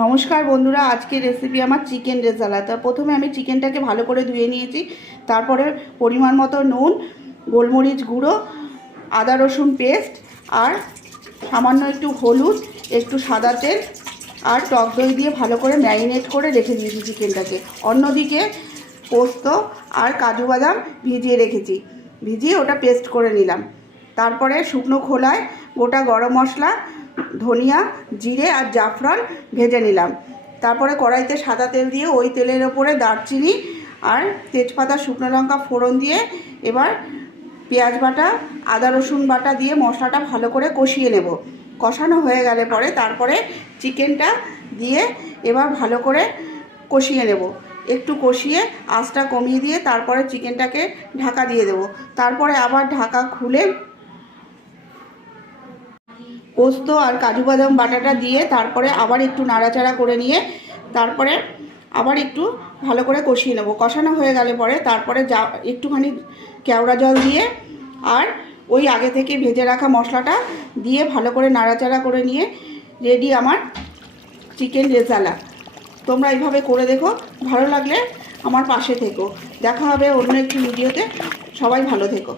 নমস্কার বন্ধুরা, আজকে রেসিপি আমার চিকেন রেজালা। তো প্রথমে আমি চিকেনটাকে ভালো করে ধুয়ে নিয়েছি। তারপরে পরিমাণ মতো নুন, গোলমরিচ গুঁড়ো, আদা রসুন পেস্ট আর সামান্য একটু হলুদ, একটু সাদা তেল আর টক দই দিয়ে ভালো করে ম্যারিনেট করে রেখে দিয়েছি চিকেনটাকে। অন্যদিকে পোস্ত আর কাজু বাদাম ভিজিয়ে ওটা পেস্ট করে নিলাম। তারপরে শুকনো খোলায় গোটা গরম মশলা, ধনিয়া, জিরে আর জাফরান ভেজে নিলাম। তারপরে কড়াইতে সাদা তেল দিয়ে ওই তেলের ওপরে দারচিনি আর তেজপাতা, শুকনো লঙ্কা ফোড়ন দিয়ে এবার পেঁয়াজ বাটা, আদা রসুন বাটা দিয়ে মশলাটা ভালো করে কষিয়ে নেব। কষানো হয়ে গেলে পরে তারপরে চিকেনটা দিয়ে এবার ভালো করে কষিয়ে নেব। একটু কষিয়ে আঁচটা কমিয়ে দিয়ে তারপরে চিকেনটাকে ঢাকা দিয়ে দেব। তারপরে আবার ঢাকা খুলে পোস্ত আর কাজু বাদাম বাটাটা দিয়ে তারপরে আবার একটু নাড়াচাড়া করে নিয়ে তারপরে আবার একটু ভালো করে কষিয়ে নেব। কষানো হয়ে গেলে পরে তারপরে একটুখানি কেওড়া জল দিয়ে আর ওই আগে থেকে ভেজে রাখা মশলাটা দিয়ে ভালো করে নাড়াচাড়া করে নিয়ে রেডি আমার চিকেন রেজালা। তোমরা এইভাবে করে দেখো, ভালো লাগলে আমার পাশে থেকো। দেখা হবে অন্য একটি ভিডিওতে। সবাই ভালো থেকো।